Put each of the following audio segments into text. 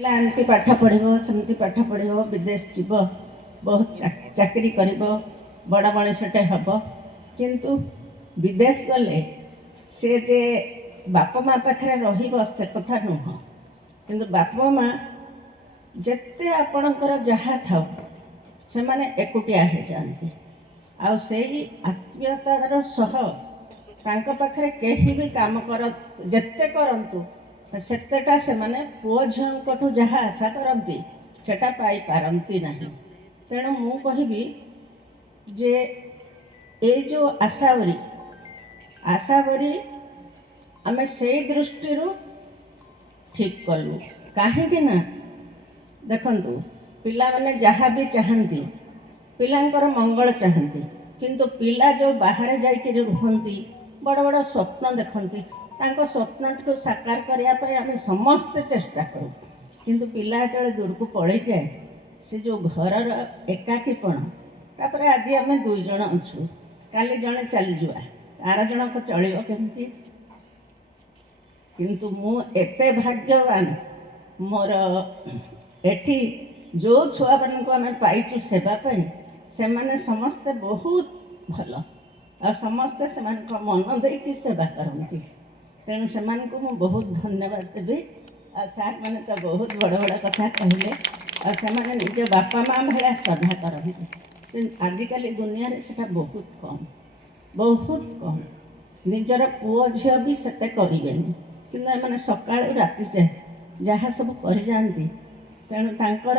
एमती पाठ पढ़ो सेमती पाठ पढ़ो विदेश जीव बहुत चाकरी कर बड़ मनीषटे हम किंतु विदेश गले से जे बाप माँ पाखे रही कथा नुह किंतु बाप माँ जिते आपणकर जहाँ था से माने एकुटिया हो जाती आ से आत्मीयतार सह तांको पाखरे कहीं भी काम कर जिते करंतु सेतेटा से माने पुओ झील जहाँ आशा करती सेटा पाई पारती नहीं। तेणु मु कहबी जे ये जो आशावरी आमे से दृष्टि ठीक कलु कहीं ना देखंतु पिला माने जहाँ भी चाहती पिलांकर मंगल चाहती किंतु पिला जो बाहर जाइके रुहंती बड़ बड़ स्वप्न देखती तांको स्वप्न को साकार करने आम समस्ते चेष्टा करूँ किंतु पिला जो दूर को पड़े जाए से जो घरर एकाकीपण तापर आज आम दुई जन अच्छु काली जड़े चलीजा आर जनक चलो केमती किंतु मु एते भाग्यवान मोर एठी जो छुआ मान को आम पाइचु सेवाई से माने समस्ते बहुत भल आ समस्ते से मन देकी सेवा करती तेणु से बहुत धन्यवाद देवी आ सार मैंने तो बहुत बड़ बड़ कथा कहले आ से निज बापा माँ भाया श्रद्धा करती आजिकल दुनिया रे सेटा बहुत कम निजर पुओ झील भी सेते करें कि सका राति जाए जहाँ सब कर जाती तेणु तांकर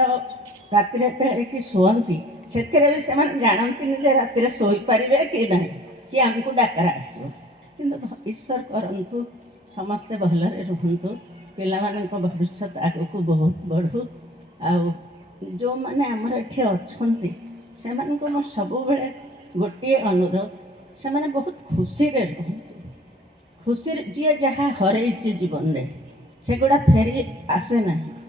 राति कि शुअती से भी से जानती जे राति शोपारे कि ना कि आमको डाकर आसो कि ईश्वर करंतु समस्ते भलरे रुहंतु पिला मानक भविष्य आग को बहुत बढ़ू आ जो मैंने आमर एठी अच्छी से मो सब गोटे अनुरोध से मैंने बहुत खुशी रे रुहंतु खुशी जी जहाँ हर जीवन में से गुड़ा फेरी आसे नहीं